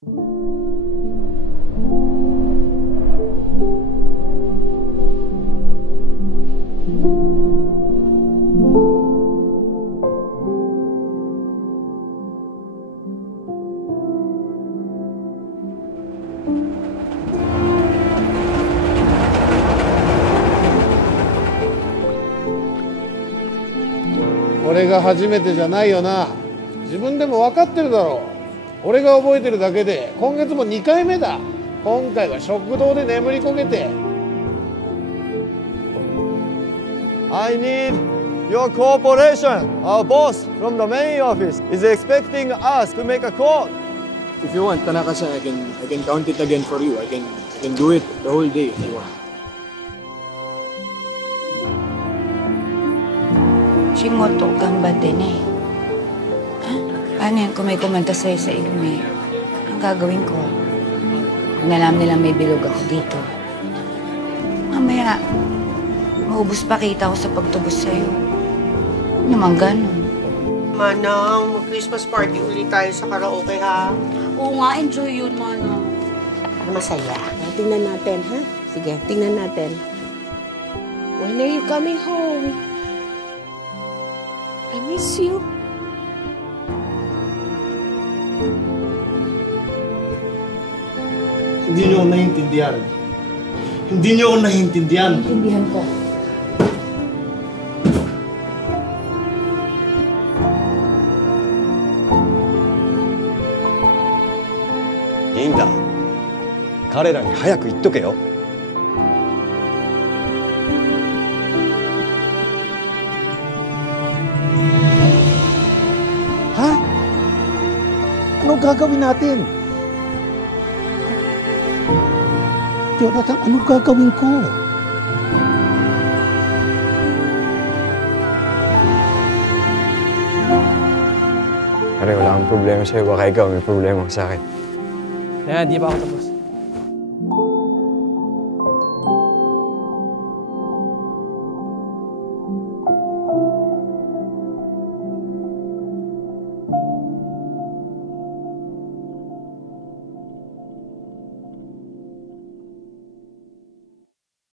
俺が初めてじゃないよな。自分でも分かってるだろう。俺が覚えてるだけで今月も2回目だ。今回は食堂で眠りこけて。I need your cooperation. Our boss from the main office is expecting us to make a call. If you want, Tanaka-san, I can count it again for you. I can do it the whole day if you want. Shimoto, gambate na eh. Ha? Paano yan kung may kumanta sa'yo sa ilong eh? Ang gagawin ko? Pag nalaman nilang may bilog ako dito. Mamaya, maubos pa kita ko sa pagtubos sa'yo. Ano naman ganun? Manang, mag-Christmas party ulit tayo sa karaoke, ha? Oo nga, enjoy yun, Manang. Masaya. Tingnan natin, ha? Sige, tingnan natin. When are you coming home? I miss you. Hindi niyo ako naiintindihan. Hindi niyo ako naiintindihan. Naiintindihan ko.いいんだ。彼らに早く言っとけよ。Ha? Anong gagawin natin? Jonathan, anong gagawin ko? Pare, wala akong problema sa'yo. Baka ikaw may problema sa akin. Kaya, di pa ako tapos.